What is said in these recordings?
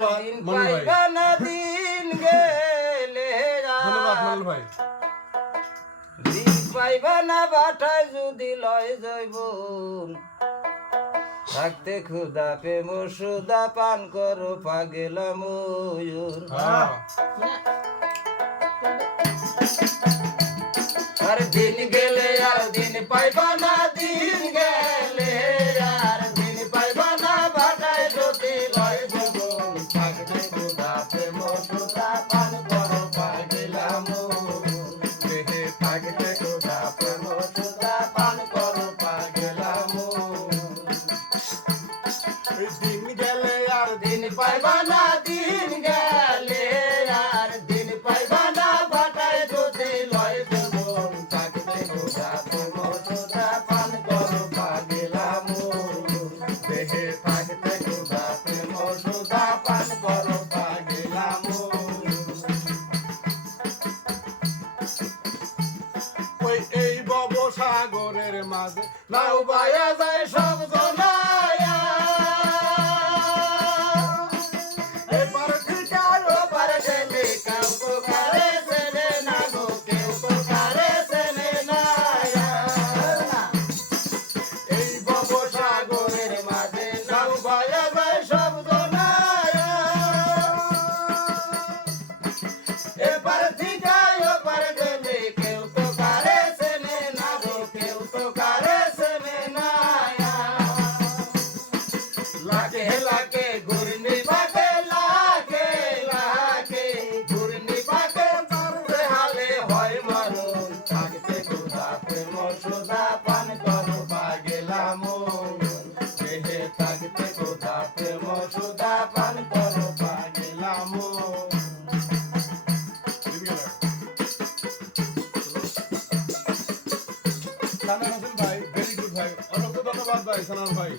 দিন পাইবা না দিন গেলে ধন্যবাদ মঙ্গল ভাই। দিন পাইবা না বাটায় যদি লয় জৈবন থাকতে ক্ষুদা প্রেম সুদা পান করো পাগেলা ময়ূর। আর দিন গেলে আর দিন পাইবা না দিন গেলে আর দিন পাইবা না বাটায় যদি লয় জৈবন থাকতে ক্ষুদা প্রেম সুদা পান করো পাগেলা ময়ূর। দেহে থাকতে ক্ষুদা প্রেম সুদা পান করো পাগেলা ময়ূর। দিন গেলে আর দিন পাইবা না দিন গেলে আর দিন পাইবা না বাটায় যদি লয় জৈবন থাকতে ক্ষুদা প্রেম সুদা পান করো পাগেলা ময়ূর। দেহে থাকতে ক্ষুদা প্রেম সুদা পান করো পাগেলা ময়ূর। ওই এই ভব সাগরের মাঝে নাও বাইয়া যায় সব জনায়া এবার ঠিকার ওপার গেলে কেউ তো কারে চেনে না গো, কেউ তো কারে চেনে না। এই ভব সাগরের মাঝে নাও বাইয়া যায় সব জনায়া। এবার ঠিকার ওপার গেলে কেউ তো কারে চেনে না গো, কেউ তো কারে চেনে না। লাগে লাগে ঘূর্ণি পাকে লাগে লাগে ঘূর্ণি পাকে চলতে হালে হয় মরণ থাকতে ক্ষুধা প্রেম সুধা পান করো পাগেলা ময়ূর। দেহে থাকতে ক্ষুধা প্রেম সুধা পান করো পাগেলা ময়ূর। সানার হোসেন ভাই, ভেরি গুড ভাই, অসংখ্য ধন্যবাদ ভাই। সানার ভাই,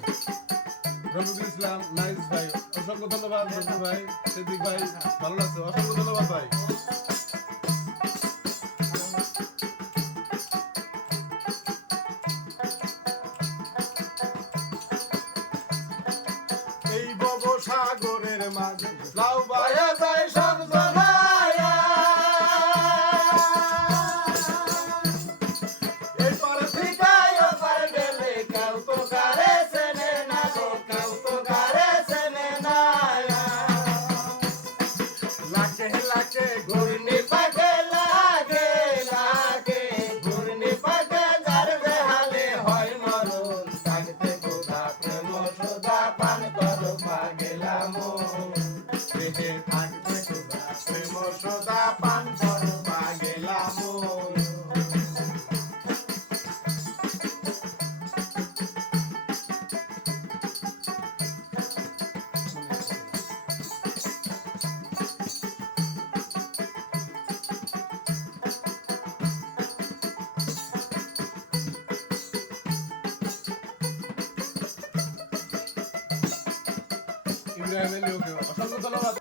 রফিকুল ইসলাম, নাইস ভাই, অসংখ্য ধন্যবাদ। রফিক ভাই, সিদ্দিক ভাই, ভালো লাগছে, অসংখ্য ধন্যবাদ ভাই। এই ভব সাগরের মাঝে লাউ বাইয়া যায় সব জনায়া এই পারে ঠিকায় ওপার গেলে কেউ তো কারে চেনে না গো, কেউ তো কারে চেনে না। লাকে লাকে ঘূর্ণি পাকে লাগে লাগে ঘূর্ণি পাকে যার বেহালে হয় মরণ থাকতে ক্ষুধা প্রেম সুধা পান করো পাগেলা ময়ূর। দেহে থাকতে ক্ষুধা প্রেম সুধা পান করো পাগেলা ময়ূর। ইব্রাহিম আলী, ওকে অসংখ্য ধন্যবাদ।